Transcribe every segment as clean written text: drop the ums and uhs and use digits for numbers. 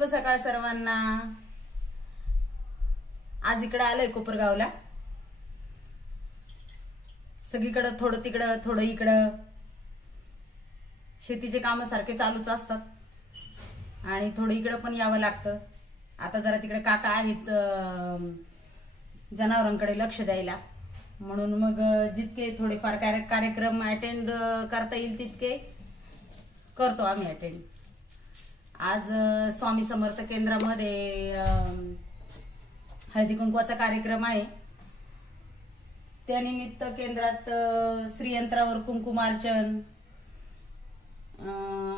शुभ सकाळ सर्वांना। आज इकडे आलोय कोपरगावला। सगळीकडे थोडं तिकडं थोडं इकडं शेतीचे काम सारखे चालूच असतात आणि थोडं इकडं पण यावं लागतं। आता जरा तिकडे काका आहेत जनावरांकडे लक्ष द्यायला, म्हणून मग जितके थोडेफार कार्यक्रम अटेंड करता येईल तितके करतो आम्ही अटेंड। आज स्वामी समर्थ केंद्रामध्ये हळदी कुंकवाचा कार्यक्रम आहे। त्यानिमित्त केंद्रात श्रीयंत्रावर कुंकुमार्चन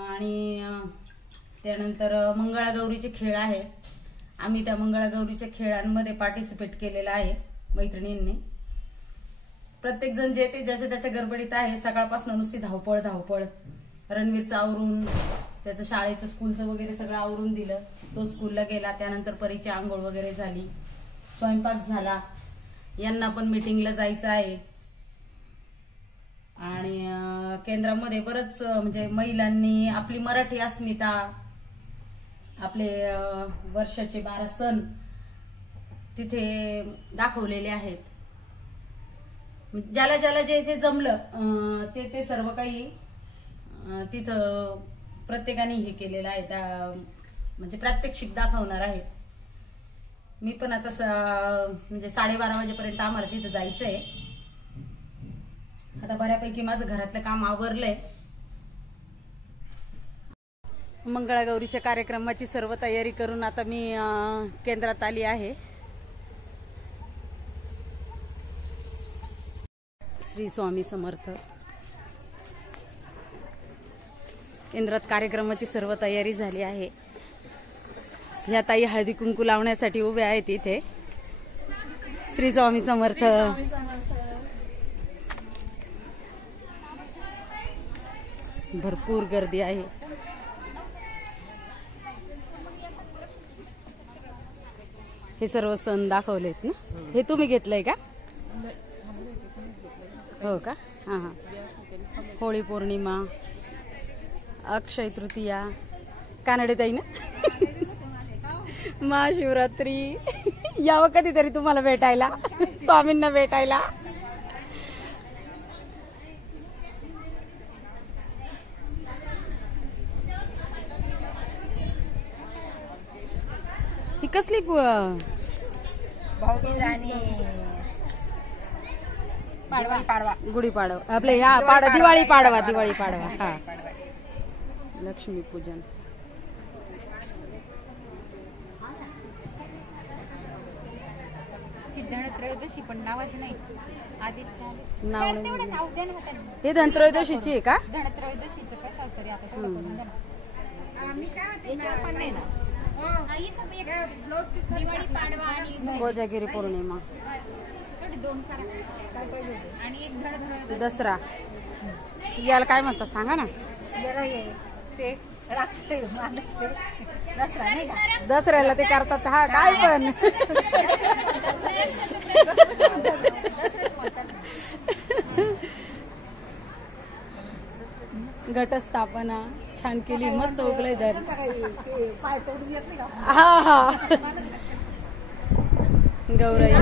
आणि त्यानंतर मंगळागौरीचे खेळ आहे। आम्ही त्या मंगळागौरीच्या खेळांमध्ये पार्टिसिपेट केलेला आहे मैत्रिणींनी। प्रत्येक जण जे ते ज्याच्या त्याच्या गडबडीत आहे। सकाळपासून नुसती धावपळ धावपळ। रणवीरचं आवरून त्याचं शाळेचं स्कूलचं वगैरे सगळं आवरून दिलं, तो स्कूलला गेला। त्यानंतर परीची आंघोळ वगैरे झाली, स्वयंपाक झाला, यांना पण मीटिंगला जायचं आहे। आणि केंद्रामध्ये बरंच म्हणजे महिलांनी आपली मराठी अस्मिता, आपले वर्षाचे 12 सण तिथे दाखवलेले आहेत। ज्याला ज्याला जे जे जमलं ते सर्व काही तिथं प्रत्येकाने हे केलेलं आहे, म्हणजे प्रात्यक्षिक दाखवणार आहेत। मी पण आता म्हणजे 12:30 वाजेपर्यंत आम्हाला तिथं जायचंय। आता बऱ्यापैकी माझं घरातलं काम आवरलंय। मंगळागौरीच्या कार्यक्रमाची सर्व तयारी करून आता मी केंद्रात आली आहे। श्री स्वामी समर्थ केंद्रात कार्यक्रमाची सर्व तयारी झाली आहे। ह्या ताई हळदी कुंकू लावण्यासाठी उभे आहेत इथे। श्री स्वामी समर्थ। भरपूर गर्दी आहे। हे सर्व सण दाखवलेत ना? हे तुम्ही घेतलंय का? हो का? हा हा। होळी पौर्णिमा, अक्षय तृतीया, कानडे ताई ना, महाशिवरात्री। यावं कधीतरी तुम्हाला भेटायला, स्वामींना भेटायला। ही कसली गुढीपाडवा आपले ह्या दिवाळी पाडवा हा, लक्ष्मी पूजन। धनत्रयोदशी पण नावाच नाही, हे धनत्रयोदशीची आहे का? धनत्रयोदशीचं कशावर तरी आता दिवाळी पाडवा आणि कोजागिरी पौर्णिमा, 2 आणि एक धनत्रयोदशी, दसरा। याला काय म्हणतात सांगा ना? ते दसऱ्याला ते करतात हा काय पण। घटस्थापना छान केली, मस्त उगलय दर। हा हा, गौराई।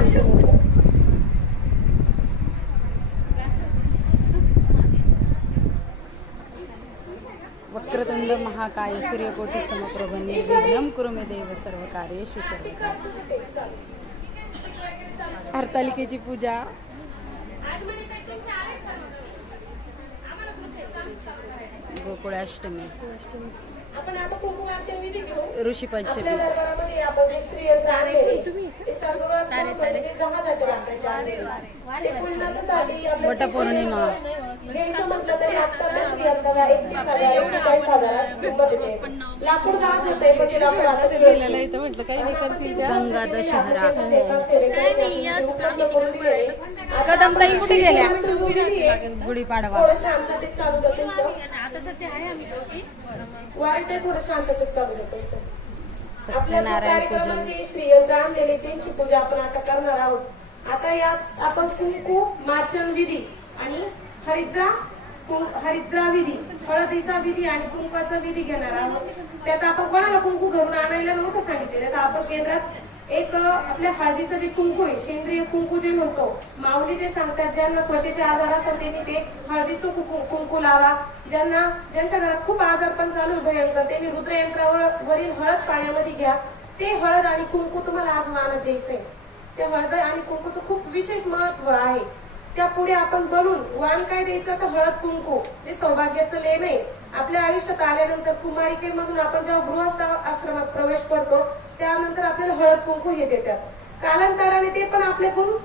वक्रतुंड महाकाय सूर्यकोटि समप्रभ निर्विघ्नं कुरु मे देव सर्वकार्येषु सर्वदा। हरतालिकेची पूजा, गोकुळाष्टमी, ऋषी पंचमी, वटपौर्णिमा, म्हटलं काही नाही करतील त्या। गंगा दशहरा, कदमताई कुठे गेल्या? गुढीपाडवा, सत्यनारायण पूजन, श्रीयंत्रांची पूजा आपण आता करणार आहोत। आता यात आपण कुंकू मार्चन विधी आणि हरिद्रा हरिद्रा विधी, हळदीचा विधी आणि कुंकवाचा विधी घेणार आहोत. त्यात आपण कोणाला कुंकू घरून आणायला नव्हतं सांगितलेलं, तर आपण केंद्रात एक आपल्या हळदीचं जे कुंकू आहे, सेंद्रिय कुंकू जे म्हणतो, माऊली जे सांगतात ज्यांना त्वचेचे आजार असतात त्यांनी ते हळदीचं कुंकू लावा. ज्यांच्या घरात खूप आजार पण चालू आहे भयंकर, त्यांनी रुद्रयंत्रावरील हळद पाण्यामध्ये घ्या. ते हळद आणि कुंकू तुम्हाला आज वाणत द्यायचंय. ते हळद आणि कुंकूचं खूप विशेष महत्व आहे. त्या पुढे आपण बनून वाण काय द्यायचं, तर हळद कुंकू जे सौभाग्याचं लेण आहे. आपल्या आयुष्यात आल्यानंतर कुमारिकेमधून आपण जेव्हा गृहस्थ आश्रमात प्रवेश करतो त्यानंतर आपल्याला हळद कुंकू हे देतात. कालांतराने ते पण आपल्याकडून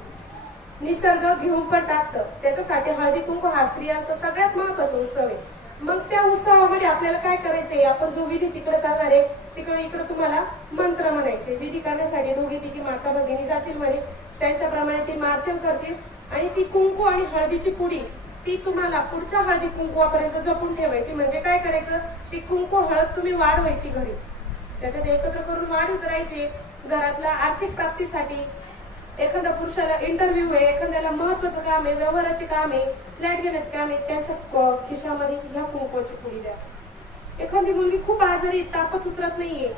निसर्ग घेऊन पण टाकतं. त्याच्यासाठी हळदी कुंकू हा स्त्रियांचा सगळ्यात महत्वाचा उत्सव आहे. मग त्या उत्सवामध्ये आपल्याला काय करायचंय, आपण जो विधी तिकडे चालणार आहे तिकडे इकडे तुम्हाला मंत्र म्हणायचे. विधी करण्यासाठी दोघी तिघी माता भगिनी जातील म्हणे, त्यांच्याप्रमाणे ती मार्चन करतील आणि ती कुंकू आणि हळदीची पुडी ती तुम्हाला पुढच्या हळदी कुंकवापर्यंत जपून ठेवायची. म्हणजे काय करायचं, ती कुंकू हळद तुम्ही वाढवायची घरी, त्याच्यात एकत्र करून वाढ करायची. घरातल्या आर्थिक प्राप्तीसाठी एखाद्या पुरुषाला इंटरव्ह्यू आहे, एखाद्याला महत्वाचं काम आहे, व्यवहाराचे काम आहे, फ्लॅट घेण्याचे काम आहे, त्यांच्या खिशामध्ये ह्या कुंकवाची पुडी द्या. एखादी मुलगी खूप आजारी, तापच उतरत नाहीये,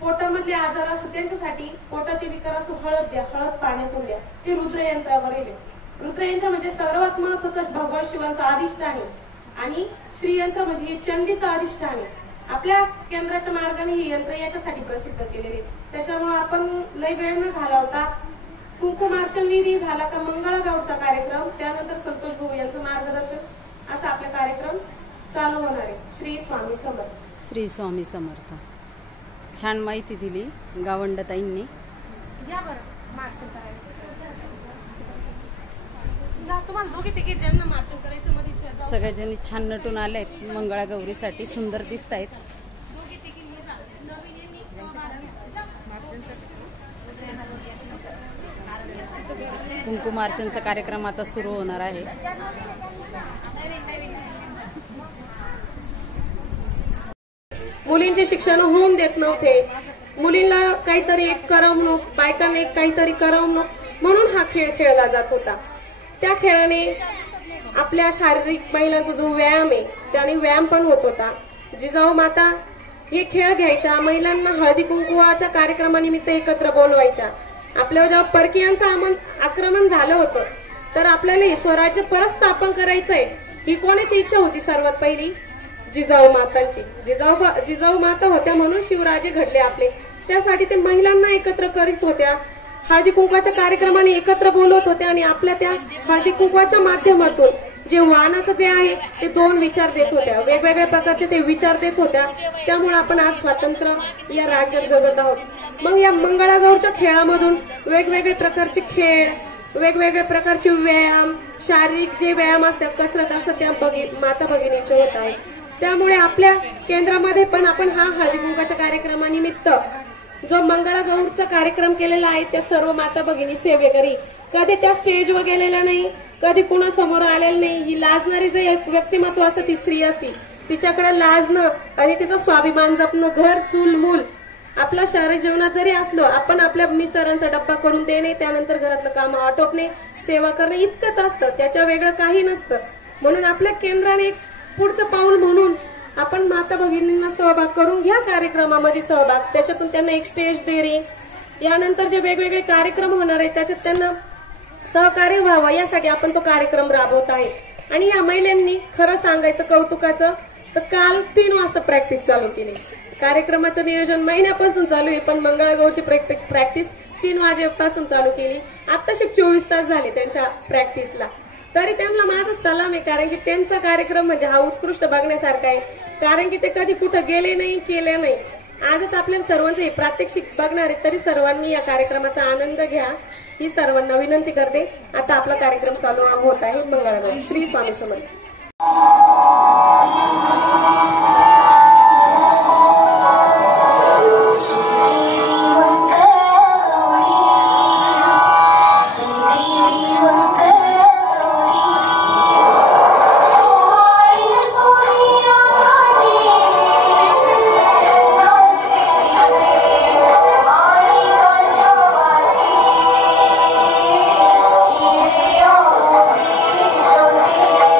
पोटामधले आजार असो त्यांच्यासाठी पोटाचे विकार असो, हळद द्या, हळद पाण्यातून द्या. ते रुद्रयंत्रावर येईल. रुद्रयंत्र म्हणजे सर्वात महत्वाचं भगवान शिवांचं अधिष्ठान आहे आणि श्रीयंत्र म्हणजे चंडीचं अधिष्ठान आहे. आपल्या केंद्राच्या मार्गाने ही यंत्र याच्यासाठी प्रसिद्ध केलेले. त्याच्यामुळे आपण लय वेळ न घालवता कुंकुमार्चन विधी झाला का मंगळागौरचा कार्यक्रम, त्यानंतर संतोष भाऊ यांचं मार्गदर्शन असा आपला कार्यक्रम चालू होणार आहे. श्री स्वामी समर्थ. श्री स्वामी समर्थ. छान माहिती दिली गावंडताईंनी. या बरं मार्चन करायचं. जा तुम्हाला दोघी तिघी ज्यांना मार्चन करायचं मध्ये सगळ्याजणी छान नटून आलेत मंगळागौरीसाठी, सुंदर दिसत आहेत. कुंकुमार्चनचा कार्यक्रम आता सुरू होणार आहे. मुलींचे शिक्षण होऊन देत नव्हते, मुलींना काहीतरी एक करमणूक, बायकांना एक काहीतरी करमणूक म्हणून हा खेळ खेळला जात होता. त्या खेळाने आपल्या शारीरिक महिलांचा जो व्यायाम आहे त्याने व्यायाम पण होत होता. जिजाऊ माता हे खेळ घ्यायच्या, महिलांना हळदी कुंकुवाच्या कार्यक्रमानिमित्त एकत्र बोलवायच्या. आपल्यावर जेव्हा परकीयांचं आक्रमण झालं होतं तर आपल्याला स्वराज्य परत स्थापन करायचंय, ही कोणाची इच्छा होती सर्वात पहिली? जिजाऊ मातांची. जिजाऊ माता होत्या म्हणून शिवराजे घडले आपले. त्यासाठी ते महिलांना एकत्र करीत होत्या, हळदी कुंकवाच्या कार्यक्रमाने एकत्र बोलवत होत्या आणि आपल्या त्या हळदी कुंकवाच्या माध्यमातून जे वाणाचं ते आहे ते दोन विचार देत होत्या, वेगवेगळ्या प्रकारचे ते विचार देत होत्या. त्यामुळे आपण आज स्वतंत्र या राज्यात जगत आहोत. मग या मंगळागौरच्या खेळामधून वेगवेगळे प्रकारचे खेळ, वेगवेगळ्या प्रकारचे व्यायाम, शारीरिक जे व्यायाम असतात, कसरत असतात, त्या माता भगिनीचे होत आहेत. त्यामुळे आपल्या केंद्रामध्ये पण आपण हा हळदी कुंकवाच्या कार्यक्रमानिमित्त जो मंगळागौरचा कार्यक्रम केलेला आहे त्या सर्व माता भगिनी सेवेकरी, कधी त्या स्टेजवर गेलेल्या नाही, कधी कुणासमोर आलेलं नाही. ही लाजणारी जे व्यक्तिमत्व असतं ती स्त्री असती, तिच्याकडे लाजणं आणि तिचा स्वाभिमान जपणं, घर चूल मूल आपला शहरी जीवनात जरी असलो आपण आपल्या मिस्टरांचा डब्बा करून देणे, त्यानंतर घरातलं काम आटोपणे, सेवा करणे इतकंच असतं, त्याच्या वेगळं काही नसतं. म्हणून आपल्या केंद्राने एक पुढचं पाऊल म्हणून आपण माता भगिनींना सहभाग करून घ्या कार्यक्रमामध्ये सहभाग, त्याच्यातून त्यांना एक स्टेज देणे, यानंतर जे वेगवेगळे कार्यक्रम होणार आहेत त्याच्यात त्यांना सहकार्य व्हावं यासाठी आपण तो कार्यक्रम राबवत आहे. आणि या महिलांनी खरं सांगायचं कौतुकाचं तर काल 3 वाजता प्रॅक्टिस चालू केली. कार्यक्रमाचं नियोजन महिन्यापासून चालू आहे पण मंगळागौरची प्रॅक्टिस 3 वाजेपासून चालू केली. आत्ताशी 24 तास झाले त्यांच्या प्रॅक्टिसला. तरी त्यांना माझा सलाम आहे, कारण की त्यांचा कार्यक्रम म्हणजे हा उत्कृष्ट बघण्यासारखा आहे. कारण की ते कधी कुठं गेले नाही, केले नाही. आजच आपल्याला सर्वांचे प्रात्यक्षिक बघणार आहे, तरी सर्वांनी या कार्यक्रमाचा आनंद घ्या ही सर्वांना विनंती करते. आता आपला कार्यक्रम चालू होत आहे मंगळागौर. श्री स्वामी समर्थ.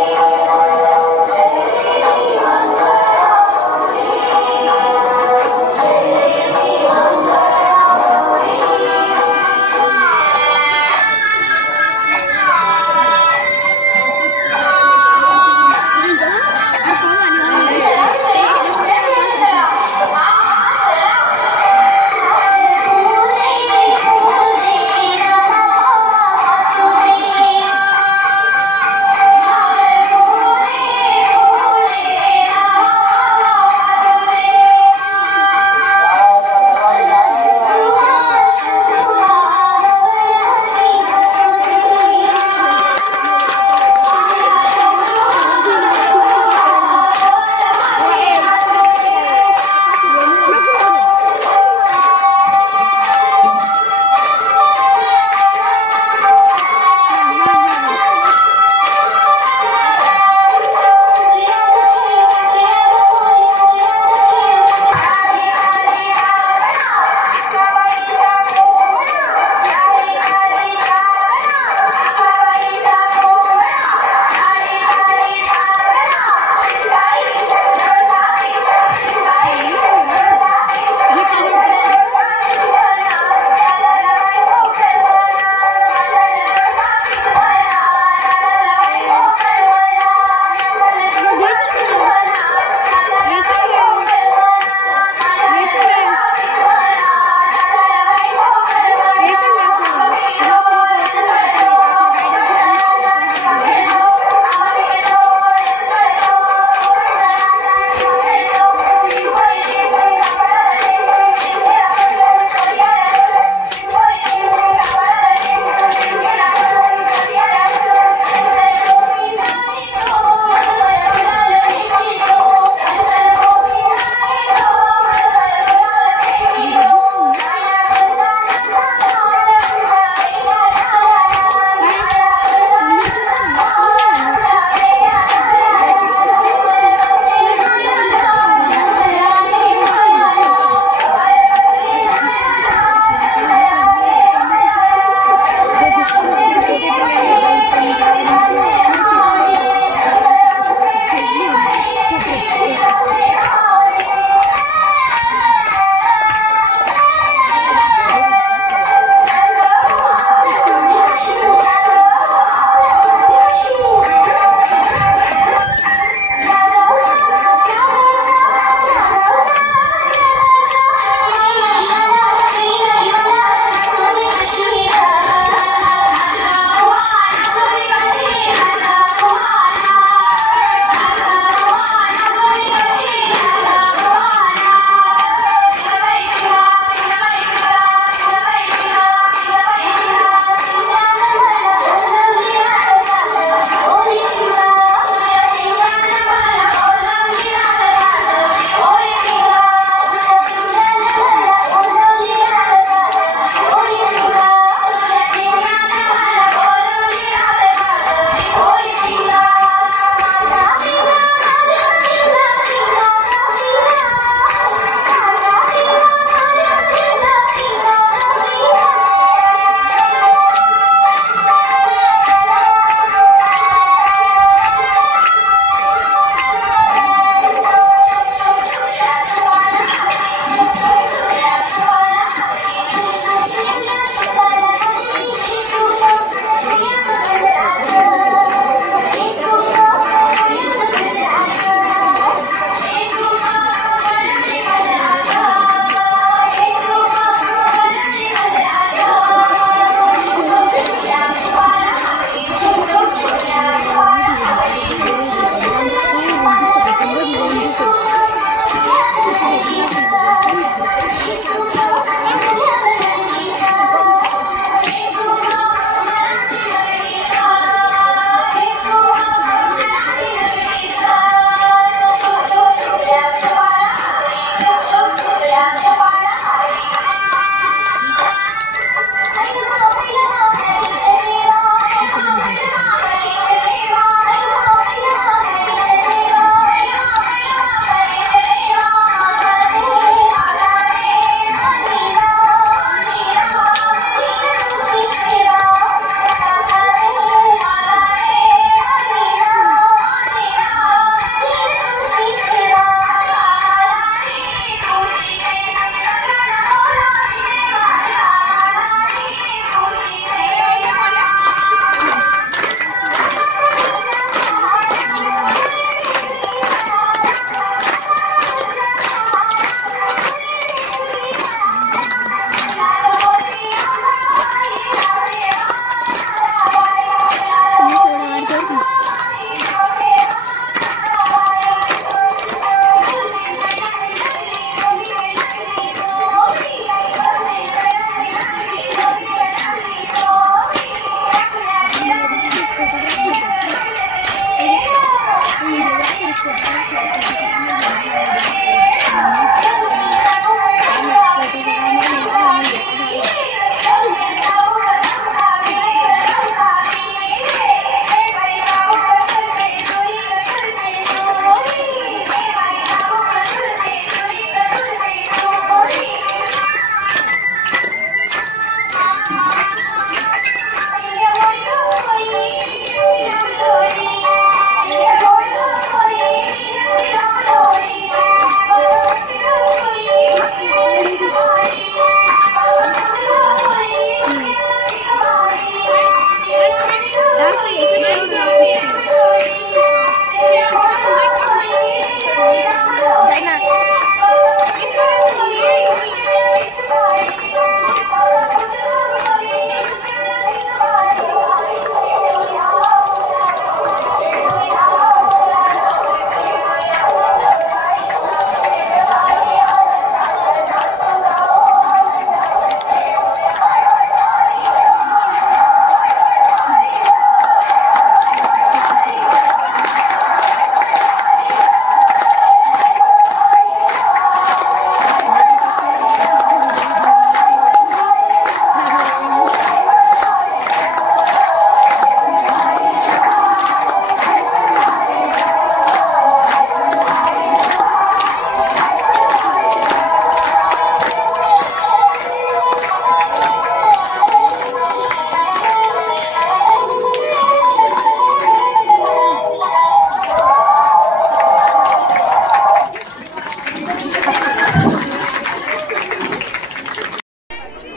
Yeah.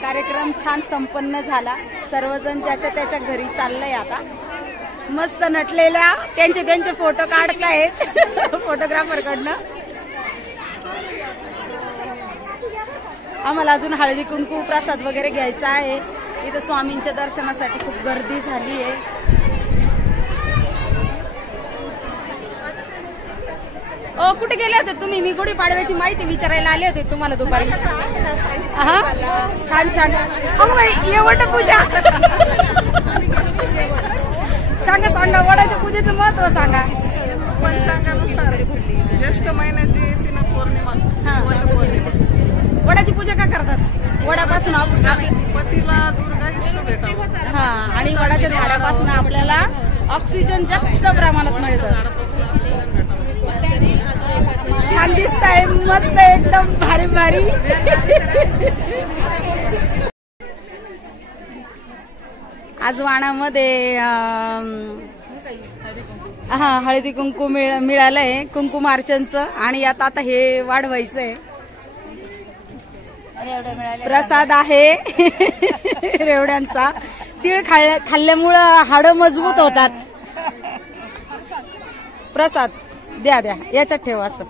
कार्यक्रम छान संपन्न झाला. सर्वजण ज्याच्या त्याच्या घरी चाललंय आता. मस्त नटलेल्या त्यांचे फोटो काढतायत फोटोग्राफर कडनं. आम्हाला अजून हळदी कुंकू प्रसाद वगैरे घ्यायचा आहे. इथं स्वामींच्या दर्शनासाठी खूप गर्दी झाली आहे. कुठे गेले होते तुम्ही? मी गुढीपाडव्याची माहिती विचारायला आले होते तुम्हाला दुपारी. हा छान छान. वट पूजा सांगा वडाच्या पूजेचं महत्व सांगा. पंचांगानुसार ज्येष्ठ महिन्याची पौर्णिमा. वडाची पूजा का करतात? वडापासून पतीला दुर्गा इष्ट भेटावं. हा आणि वडाच्या झाडापासून आपल्याला ऑक्सिजन जास्त प्रमाणात मिळतं. छान दिसतंय मस्त एकदम भारी भारी. आज वाणामध्ये हळदी कुंकू मिळालंय कुंकुमार्चनचं. आणि आता हे वाढवायचंय. प्रसाद आहे रेवड्यांचा. तीळ खाल्ल्यामुळं हाडं मजबूत होतात. प्रसाद द्या याच्यात ठेवा असं.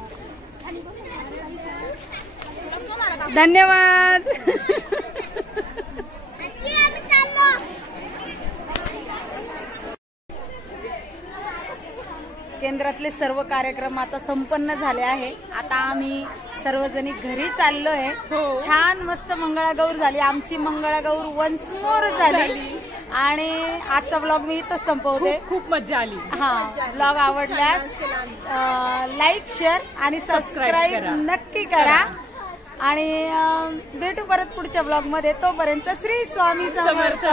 धन्यवाद. केंद्रातले सर्व कार्यक्रम आता संपन्न झाले आहे. आता आम्ही सर्वजणी घरी चाललोय. छान मस्त मंगळागौर झाली. आमची मंगळागौर वन्स मोर झाली. आणि आजचा ब्लॉग मी इथंच संपवते. खूप मजा आली. हा ब्लॉग आवडल्यास लाईक शेअर आणि सबस्क्राईब नक्की करा. आणि भेटू परत पुढच्या ब्लॉग मध्ये. तोपर्यंत श्री स्वामी समर्थ.